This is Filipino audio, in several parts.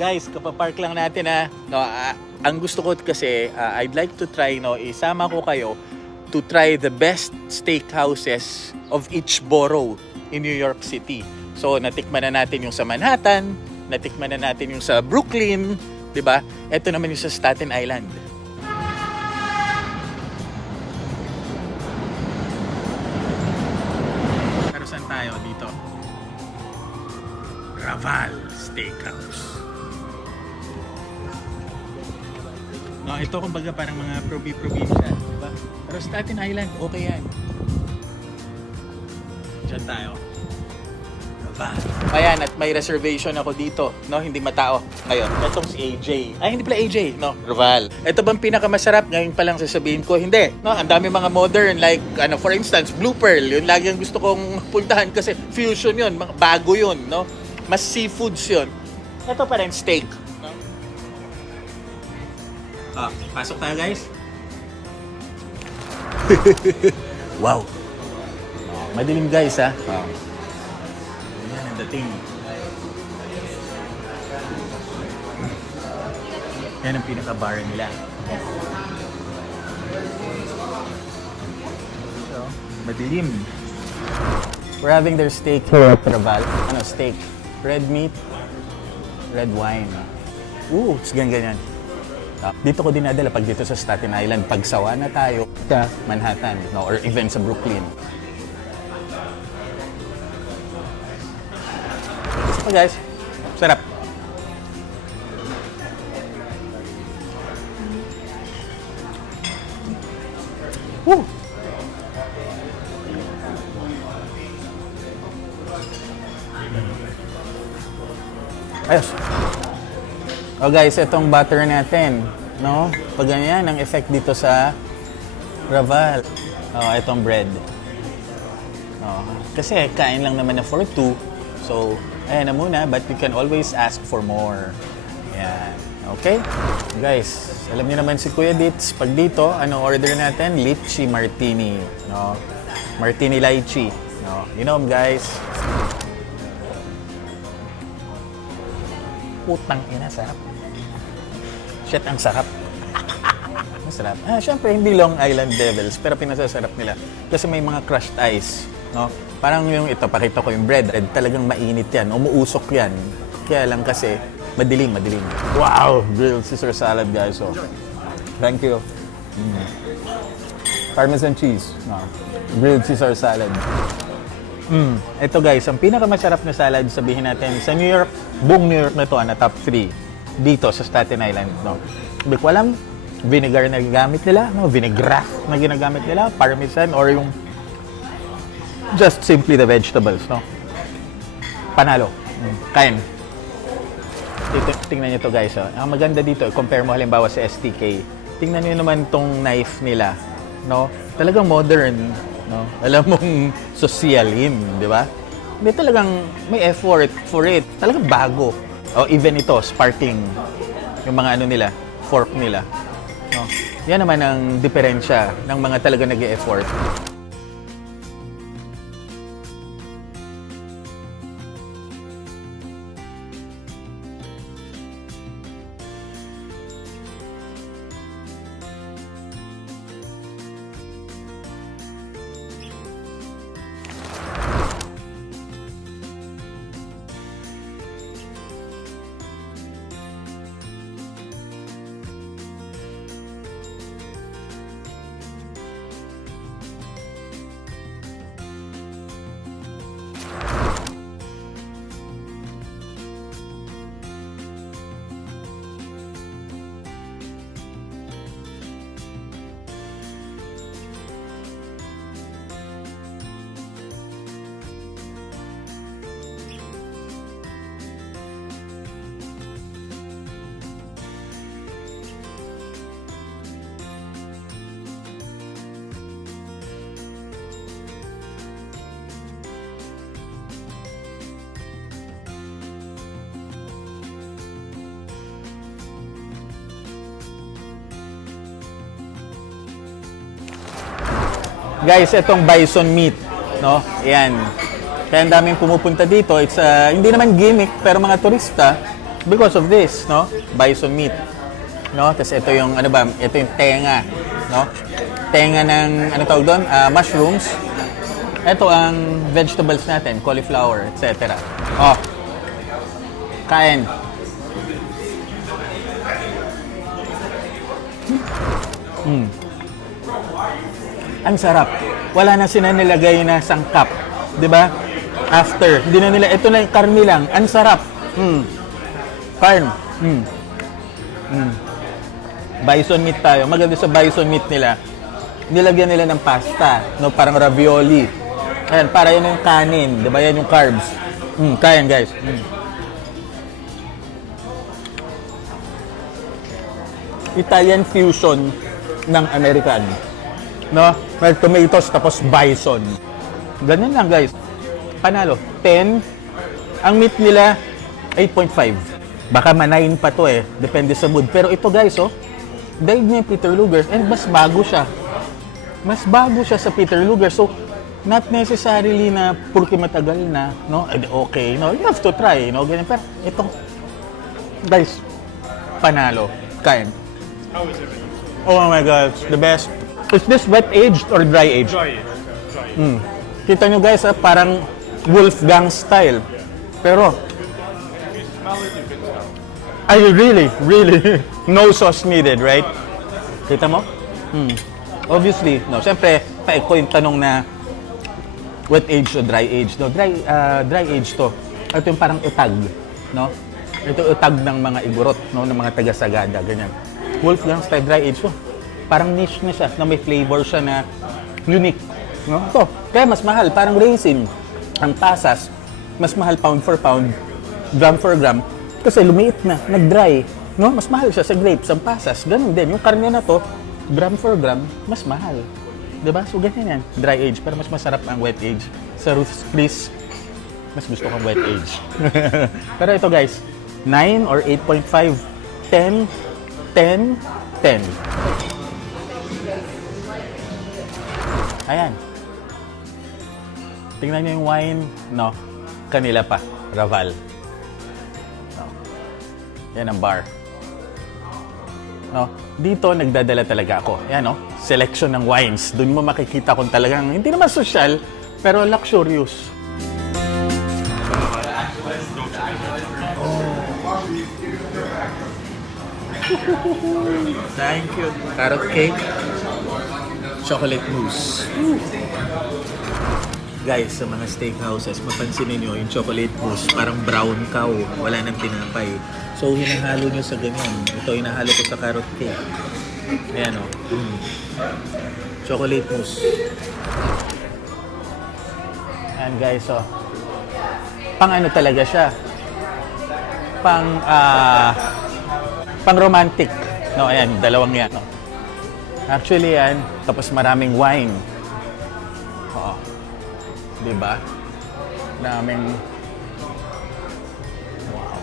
Guys, kapapark lang natin ha. No, ang gusto ko kasi, I'd like to try, no, isama ko kayo to try the best steakhouses of each borough in New York City. So, natikman na natin yung sa Manhattan, natikman na natin yung sa Brooklyn, di ba? Ito naman yung sa Staten Island. Pero saan tayo dito? Raval Steakhouse. No, ito kumbaga parang mga probinsya, di ba? Pero Staten Island, okay yan. Diyan tayo. Raval. Ayan, at may reservation ako dito, no? Hindi matao. Ngayon, itong si AJ. Ay, hindi pala AJ, no? Raval. Ito bang pinakamasarap? Ngayon pa lang sasabihin ko, hindi. No, ang dami mga modern, like, for instance, Blue Pearl. Yun lagi ang gusto kong puntahan kasi fusion yun, mga bago yun, no? Mas seafoods yun. Ito pa rin, steak. No? Pasok tayo, guys. Wow. Madilim, guys, ha? Yan ang dating. Yan ang pinaka-bar nila. So, madilim. We're having their steak here at Raval. Ano, steak? Red meat, red wine. It's ganyan. Dito ko dinadala pag dito sa Staten Island. Pagsawa na tayo sa Manhattan, no, or even sa Brooklyn. Isa pa, guys. Sarap. Woo! Ayos. Oh guys, itong butter natin, no? Pag ganyan, ang effect dito sa Raval. Oh, itong bread. Oh, kasi kain lang naman na for two. So, ayan na muna, but you can always ask for more. Yan. Okay? Guys, alam niyo naman si Kuya Dits, pag dito, ano order natin? Lychee martini, no? Martini lychee, no? You know, guys. Putang ina, sarap. Shit, ang sarap. Masarap. Syempre, hindi Long Island Devils, pero pinasasarap nila. Kasi may mga crushed ice, no? Parang yung ito, pakita ko yung bread. Talagang mainit yan, umuusok yan. Kaya lang kasi, madilim. Wow! Grilled Caesar salad, guys. So, thank you. Parmesan cheese. No. Grilled Caesar salad. Ito guys, ang pinakamasarap na salad, sabihin natin, sa New York, buong New York na to, na top 3 dito sa Staten Island, no? Hindi ko alam, vinegar na ginagamit nila, no? Vinaigrette na ginagamit nila, parmesan, or yung just simply the vegetables, no? Panalo. Kain. Tingnan nyo to guys, oh. Ang maganda dito, compare mo halimbawa sa STK. Tingnan nyo naman tong knife nila, no? Talagang modern, no? Alam mong sosyalin, di ba? Hindi, talagang may effort for it. Talagang bago. O even ito, sparkling. Yung mga ano nila, fork nila. No? Yan naman ang diferensya ng mga talaga nag-e-effort. Guys, itong bison meat, no? Ayan. Kaya ang daming pumupunta dito. It's hindi naman gimmick, pero mga turista, because of this, no? Bison meat. No? Tapos ito yung, ano ba, ito yung tenga, no? Tenga ng, ano tawag doon? Mushrooms. Ito ang vegetables natin, cauliflower, etc. Oh, kain. Ang sarap. Wala na sila nilagay na sangkap. 'Di ba? After. Hindi na nila, ito na yung karne lang. Ang sarap. Karne. Bison meat tayo. Maganda sa bison meat nila. Nilagyan nila ng pasta. No? Parang ravioli. Ayan, para yun yung kanin. 'Di ba? Yan yung carbs. Kain guys. Italian fusion ng American. No? May tomatoes tapos bison. Ganyan lang guys. Panalo. 10. Ang meat nila 8.5. Baka ma-9 pa to eh. Depende sa mood. Pero ito guys, oh. Dive niya yung Peter Luger and mas bago siya. Mas bago siya sa Peter Luger. So, not necessarily na purke matagal na, no? Okay, no? You have to try, no? Ganyan. Pero ito, guys, panalo. Kain. How is it? Oh my God, the best. Is this wet aged or dry aged? Dry it. Dry it. Kita nyo guys, parang Wolfgang style. Pero, If you smell it, you can tell. I really, no sauce needed, right? Kita mo? Obviously, no. Siyempre, ko yung tanong na wet age o dry age. No, dry age to. Ito yung parang utag, no? Ito utag ng mga igorot, no, ng mga taga-Sagada, ganyan. Wolfgang style dry age to. Parang niche na siya, na may flavor siya na unique, no? Ito, kaya mas mahal, parang raisin. Ang pasas, mas mahal pound for pound, gram for gram, kasi lumiit na, nag-dry, no? Mas mahal siya sa grapes, ang pasas. Ganun din, yung karne na to, gram for gram, mas mahal. Diba? So, ganyan yan. Dry age. Pero mas masarap ang wet age. Sa Ruth's Chris, mas gusto kong wet age. Pero ito guys, 9 or 8.5, 10, 10, 10. Ayan. Tingnan niyo yung wine. No, kanila pa. Raval. No. Yan ang bar. No, dito nagdadala talaga ako. Yan, no? Selection ng wines. Doon mo makikita kung talagang hindi naman social, pero luxurious. Thank you. Carrot cake, chocolate mousse. Guys, sa mga steakhouses, mapansinin nyo yung chocolate mousse, parang brown cow, wala nang tinapay. So, hinahalo nyo sa ganyan. Ito, hinahalo ko sa carrot cake. Ayan o. Chocolate mousse. Ayan guys, o. Pang ano talaga siya? Pang romantic. No, ayan, dalawang yan. No. Actually, yan. Tapos maraming wine. Oo. Diba? Maraming... Wow.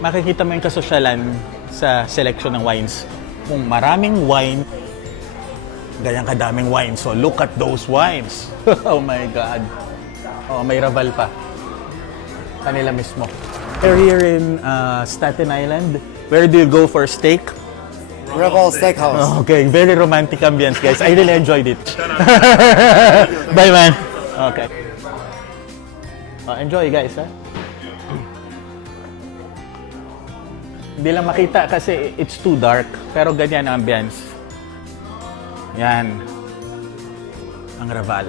Makikita mo yung kasosyalan sa selection ng wines. Kung maraming wine, ganyang kadaming wine. So, look at those wines. Oh my God. Oh, may Raval pa. Kanila mismo. We're here in Staten Island. Where do you go for steak? Raval Steakhouse. Okay, very romantic ambience, guys. I really enjoyed it. Bye, man. Okay. Enjoy, guys, ha? Hindi lang makita kasi it's too dark. Pero ganyan ang ambience. Yan. Ang Raval.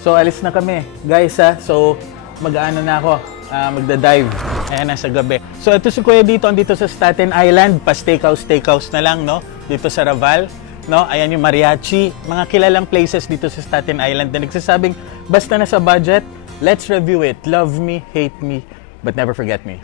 So, alis na kami, guys, ha? So, mag-ano na ako. Magda-dive. Ayan na sa gabi. So, ito si Kuya dito, andito sa Staten Island. Pa-steakhouse na lang, no? Dito sa Raval. No? Ayan yung mariachi. Mga kilalang places dito sa Staten Island na nagsasabing, basta na sa budget, let's review it. Love me, hate me, but never forget me.